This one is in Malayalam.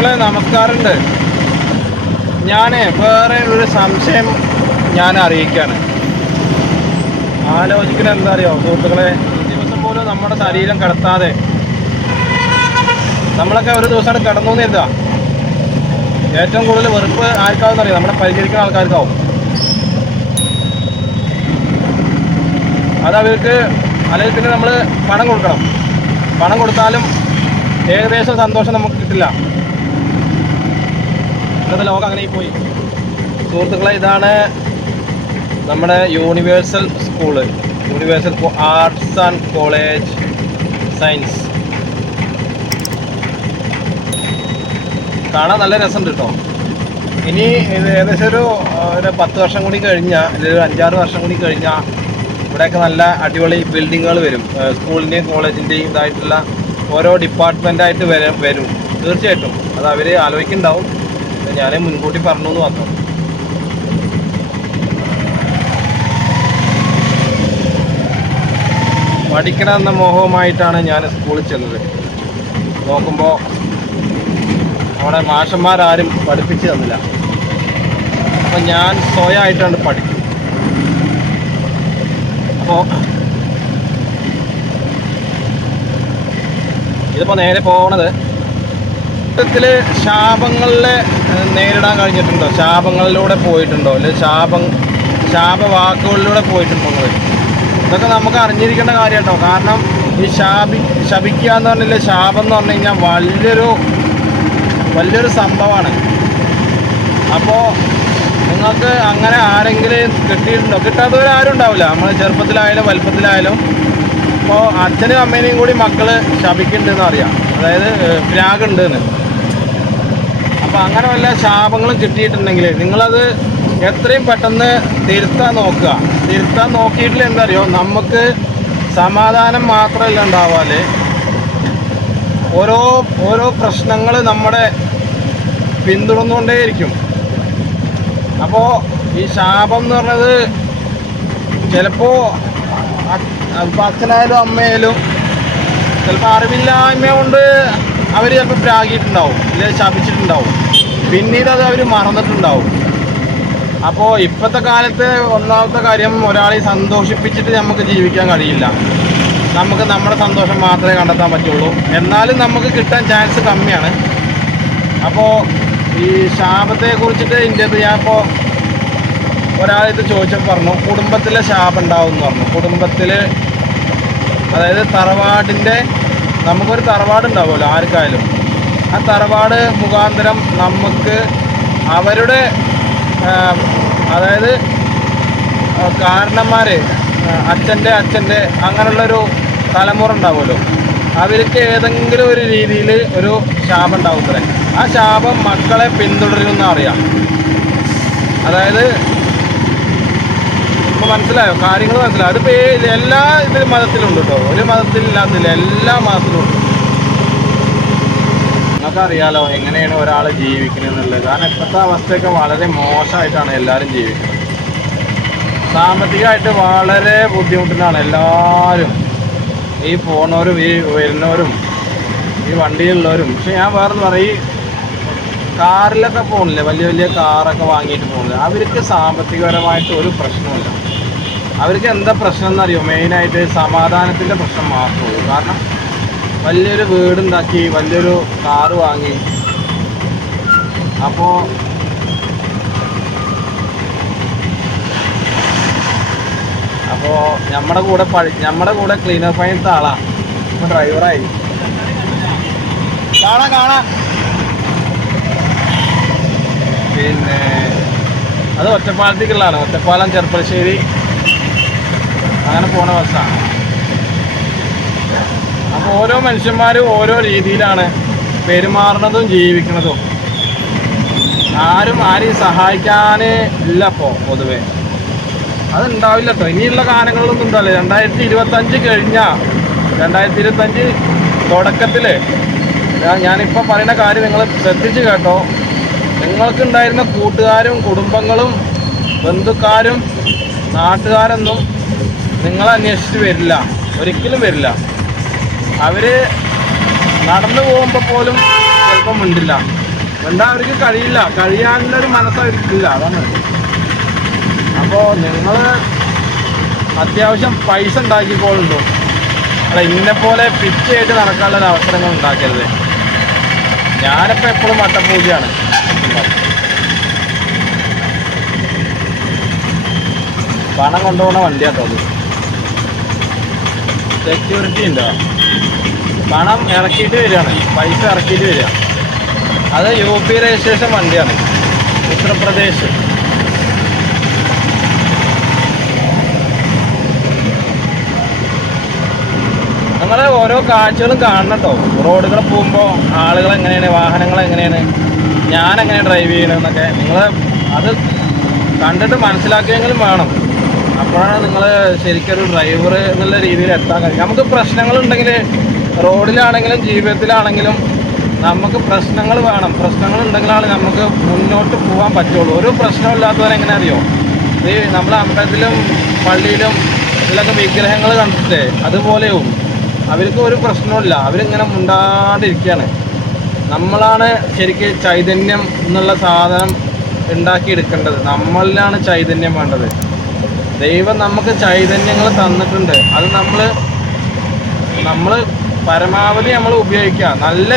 സുഹൃത്തുക്കളെ നമസ്കാരമുണ്ട്. ഞാൻ വേറെ ഒരു സംശയം ഞാൻ അറിയിക്കുകയാണ് ആലോചിക്കണം എന്താ അറിയോ സുഹൃത്തുക്കളെ? ഒരു ദിവസം പോലും നമ്മുടെ ശരീരം കിടത്താതെ. നമ്മളൊക്കെ ഒരു ദിവസം കിടന്നു എന്നിരുതാ ഏറ്റവും കൂടുതൽ വെറുപ്പ് ആർക്കാവും അറിയാം നമ്മളെ പരിചരിക്കുന്ന ആൾക്കാർക്കാവും. അത് അവർക്ക് അല്ലെങ്കിൽ പിന്നെ നമ്മൾ പണം കൊടുക്കണം. പണം കൊടുത്താലും ഏകദേശം സന്തോഷം നമുക്ക് കിട്ടില്ല. ഇന്നത്തെ ലോകം അങ്ങനെ പോയി. സുഹൃത്തുക്കളെ ഇതാണ് നമ്മുടെ universal school universal arts and college science കാണാൻ നല്ല രസം കേട്ടോ ഇനി ഇത് ഏകദേശം ഒരു ഒരു പത്ത് വർഷം കൂടി കഴിഞ്ഞാൽ അല്ലെങ്കിൽ ഒരു അഞ്ചാറ് വർഷം കൂടി കഴിഞ്ഞാൽ ഇവിടെയൊക്കെ നല്ല അടിപൊളി ബിൽഡിങ്ങുകൾ വരും. സ്കൂളിന്റെയും കോളേജിന്റെയും ഇതായിട്ടുള്ള ഓരോ ഡിപ്പാർട്ട്മെന്റായിട്ട് വരും വരും. തീർച്ചയായിട്ടും. അത് അവർ ആലോചിക്കുന്നുണ്ടാവും. ഞാൻ മുൻകൂട്ടി പറഞ്ഞു എന്ന് മാത്രം. പഠിക്കണം എന്ന മോഹവുമായിട്ടാണ് ഞാൻ സ്കൂളിൽ ചെന്നത്. നോക്കുമ്പോൾ അവിടെ മാഷന്മാരാരും പഠിപ്പിച്ചു തന്നില്ല. അപ്പം ഞാൻ സ്വയമായിട്ടാണ് പഠിക്കും. അപ്പോൾ ഇതിപ്പോൾ നേരെ പോകണത് ജീവിതത്തിൽ ശാപങ്ങളിലെ നേരിടാൻ കഴിഞ്ഞിട്ടുണ്ടോ? ശാപങ്ങളിലൂടെ പോയിട്ടുണ്ടോ? അല്ലെങ്കിൽ ശാപം ശാപവാക്കുകളിലൂടെ പോയിട്ടുണ്ടോ ഇതൊക്കെ നമുക്ക് അറിഞ്ഞിരിക്കേണ്ട കാര്യം കേട്ടോ കാരണം ഈ ശാപി ശപിക്കുക എന്ന് പറഞ്ഞില്ല ശാപം എന്ന് പറഞ്ഞു കഴിഞ്ഞാൽ വലിയൊരു വലിയൊരു സംഭവമാണ്. അപ്പോൾ നിങ്ങൾക്ക് അങ്ങനെ ആരെങ്കിലും കിട്ടിയിട്ടുണ്ടോ? കിട്ടാത്തവരാരും ഉണ്ടാവില്ല. നമ്മൾ ചെറുപ്പത്തിലായാലും വലുപ്പത്തിലായാലും ഇപ്പോൾ അച്ഛനും അമ്മേനെയും കൂടി മക്കൾ ശപിക്കുന്നുണ്ടെന്ന് അറിയാം. അതായത് പ്രാഗുണ്ടെന്ന് അപ്പോൾ അങ്ങനെ വല്ല ശാപങ്ങളും കിട്ടിയിട്ടുണ്ടെങ്കിൽ നിങ്ങളത് എത്രയും പെട്ടെന്ന് തിരുത്താൻ നോക്കുക. തിരുത്താൻ നോക്കിയിട്ടില്ല എന്താ അറിയോ നമുക്ക് സമാധാനം മാത്രമല്ല ഉണ്ടാവാൽ ഓരോ ഓരോ പ്രശ്നങ്ങൾ നമ്മുടെ പിന്തുടർന്നുകൊണ്ടേയിരിക്കും. അപ്പോൾ ഈ ശാപം എന്ന് പറഞ്ഞത് ചിലപ്പോൾ അതിപ്പോൾ അച്ഛനായാലും അമ്മയായാലും ചിലപ്പോൾ അറിവില്ലായ്മ കൊണ്ട് അവർ ചിലപ്പോൾ പ്രാഗിയിട്ടുണ്ടാവും ഇല്ലെങ്കിൽ ശപിച്ചിട്ടുണ്ടാവും. പിന്നീട് അത് അവർ മറന്നിട്ടുണ്ടാവും. അപ്പോൾ ഇപ്പോഴത്തെ കാലത്ത് ഒന്നാമത്തെ കാര്യം ഒരാളെ സന്തോഷിപ്പിച്ചിട്ട് നമുക്ക് ജീവിക്കാൻ കഴിയില്ല. നമുക്ക് നമ്മുടെ സന്തോഷം മാത്രമേ കണ്ടെത്താൻ പറ്റുള്ളൂ. എന്നാലും നമുക്ക് കിട്ടാൻ ചാൻസ് കമ്മിയാണ്. അപ്പോൾ ഈ ശാപത്തെ കുറിച്ചിട്ട് ഇന്ത്യത്ത് ഞാൻ ഇപ്പോൾ ഒരാളിത് ചോദിച്ചപ്പോൾ പറഞ്ഞു കുടുംബത്തിലെ ശാപം ഉണ്ടാവും എന്ന് പറഞ്ഞു. കുടുംബത്തിൽ അതായത് തറവാടിന്റെ നമുക്കൊരു തറവാട് ഉണ്ടാവുമല്ലോ ആർക്കായാലും. ആ തറവാട് മുഖാന്തരം നമുക്ക് അവരുടെ അതായത് കാരണന്മാർ അച്ഛന്റെ അച്ഛന്റെ അങ്ങനെയുള്ളൊരു തലമുറ ഉണ്ടാവുമല്ലോ. അവർക്ക് ഏതെങ്കിലും ഒരു രീതിയിൽ ഒരു ശാപം ഉണ്ടാവും ആ ശാപം മക്കളെ പിന്തുടരുമെന്ന് അറിയാം. അതായത് മനസ്സിലായോ? കാര്യങ്ങൾ മനസ്സിലായോ? അതിപ്പോ ഏ- എല്ലാ ഇതിലും മതത്തിലുണ്ട് കേട്ടോ ഒരു മതത്തിലില്ലാത്തില്ല എല്ലാ മതത്തിലും ഉണ്ട്. നമുക്കറിയാലോ എങ്ങനെയാണ് ഒരാൾ ജീവിക്കുന്നത് കാരണം ഇപ്പോഴത്തെ അവസ്ഥയൊക്കെ വളരെ മോശമായിട്ടാണ് എല്ലാവരും ജീവിക്കുന്നത്. സാമ്പത്തികമായിട്ട് വളരെ ബുദ്ധിമുട്ടിലാണ് എല്ലാവരും ഈ പോണവരും ഈ വരുന്നവരും ഈ വണ്ടിയിലുള്ളവരും. പക്ഷെ ഞാൻ വേറെന്ന് പറയും കാറിലൊക്കെ പോകണില്ലേ വലിയ വലിയ കാറൊക്കെ വാങ്ങിയിട്ട് പോകുന്നില്ല അവർക്ക് സാമ്പത്തികപരമായിട്ട് ഒരു പ്രശ്നമില്ല അവർക്ക് എന്താ പ്രശ്നം എന്നറിയോ? മെയിനായിട്ട് സമാധാനത്തിന്റെ പ്രശ്നം മാത്രമുള്ളൂ കാരണം വലിയൊരു വീടുണ്ടാക്കി വലിയൊരു കാറ് വാങ്ങി. അപ്പോൾ അപ്പോൾ നമ്മുടെ കൂടെ പഴി നമ്മുടെ കൂടെ ക്ലീനർ ഫൈൻസ് ആളാ. ഇപ്പം ഡ്രൈവറായി കാണാ കാണാ. പിന്നെ അത് ഒറ്റപ്പാലത്തേക്കുള്ളതാണ്. ഒറ്റപ്പാലം ചെർപ്പളശ്ശേരി അങ്ങനെ പോണ ബസ്സാണ് അപ്പോൾ ഓരോ മനുഷ്യന്മാരും ഓരോ രീതിയിലാണ് പെരുമാറുന്നതും ജീവിക്കുന്നതും. ആരും ആരെയും സഹായിക്കാനേ ഇല്ല ഇപ്പോൾ പൊതുവെ. അതുണ്ടാവില്ല കേട്ടോ ഇനിയുള്ള കാലങ്ങളിലൊന്നും ഉണ്ടാവില്ല. രണ്ടായിരത്തി ഇരുപത്തഞ്ച് കഴിഞ്ഞാൽ രണ്ടായിരത്തി ഇരുപത്തഞ്ച് തുടക്കത്തിൽ ഞാനിപ്പോൾ പറയുന്ന കാര്യം നിങ്ങൾ ശ്രദ്ധിച്ച് കേട്ടോ. നിങ്ങൾക്കുണ്ടായിരുന്ന കൂട്ടുകാരും കുടുംബങ്ങളും ബന്ധുക്കാരും നാട്ടുകാരൊന്നും നിങ്ങളെ അന്വേഷിച്ച് വരില്ല. ഒരിക്കലും വരില്ല. അവർ നടന്നു പോകുമ്പോൾ പോലും ചിലപ്പം മിണ്ടില്ല. എന്താ അവർക്ക് കഴിയില്ല. മനസ്സ് അവർക്കില്ല. അതാണ് അപ്പോൾ നിങ്ങൾ അത്യാവശ്യം പൈസ ഉണ്ടാക്കിക്കോളുണ്ടോ? അല്ല ഇന്നെ പോലെ പിച്ചായിട്ട് നടക്കാനുള്ള ഒരു അവസരങ്ങൾ ഉണ്ടാക്കരുത്. ഞാനിപ്പോൾ എപ്പോഴും വട്ടപ്പൂജയാണ് പണം കൊണ്ടുപോകുന്ന വണ്ടിയാട്ടോ അത് സെക്യൂരിറ്റി ഉണ്ടോ? പണം ഇറക്കിയിട്ട് വരികയാണ്. പൈസ ഇറക്കിയിട്ട് വരിക. അത് യു പി രജിസ്ട്രേഷൻ വണ്ടിയാണ്. ഉത്തർപ്രദേശ്. നമ്മളെ ഓരോ കാഴ്ചകളും കാണണം കേട്ടോ റോഡുകൾ പോകുമ്പോൾ ആളുകൾ എങ്ങനെയാണ്? വാഹനങ്ങൾ എങ്ങനെയാണ്? ഞാൻ എങ്ങനെയാണ് ഡ്രൈവ് ചെയ്യണമെന്നൊക്കെ നിങ്ങൾ അത് കണ്ടിട്ട് മനസ്സിലാക്കിയെങ്കിലും വേണം. അപ്പോഴാണ് നിങ്ങൾ ശരിക്കൊരു ഡ്രൈവർ എന്നുള്ള രീതിയിൽ എത്താൻ കഴിയും നമുക്ക് പ്രശ്നങ്ങളുണ്ടെങ്കിൽ റോഡിലാണെങ്കിലും ജീവിതത്തിലാണെങ്കിലും നമുക്ക് പ്രശ്നങ്ങൾ വേണം. പ്രശ്നങ്ങൾ ഉണ്ടെങ്കിലാണ് നമുക്ക് മുന്നോട്ട് പോകാൻ പറ്റുള്ളൂ. ഒരു പ്രശ്നമില്ലാത്തവരെ എങ്ങനെ അറിയോ? ഈ നമ്മളെ അമ്പലത്തിലും പള്ളിയിലും ഇതിലൊക്കെ വിഗ്രഹങ്ങൾ കണ്ടിട്ടേ അതുപോലെയും അവർക്ക് ഒരു പ്രശ്നമില്ല അവരിങ്ങനെ മുണ്ടാണ്ടിരിക്കുകയാണ്. നമ്മളാണ് ശരിക്ക് ചൈതന്യം എന്നുള്ള സാധനം ഉണ്ടാക്കിയെടുക്കേണ്ടത്. നമ്മളിലാണ് ചൈതന്യം വേണ്ടത്. ദൈവം നമുക്ക് ചൈതന്യങ്ങൾ തന്നിട്ടുണ്ട്. അത് നമ്മൾ നമ്മൾ പരമാവധി നമ്മൾ ഉപയോഗിക്കുക. നല്ല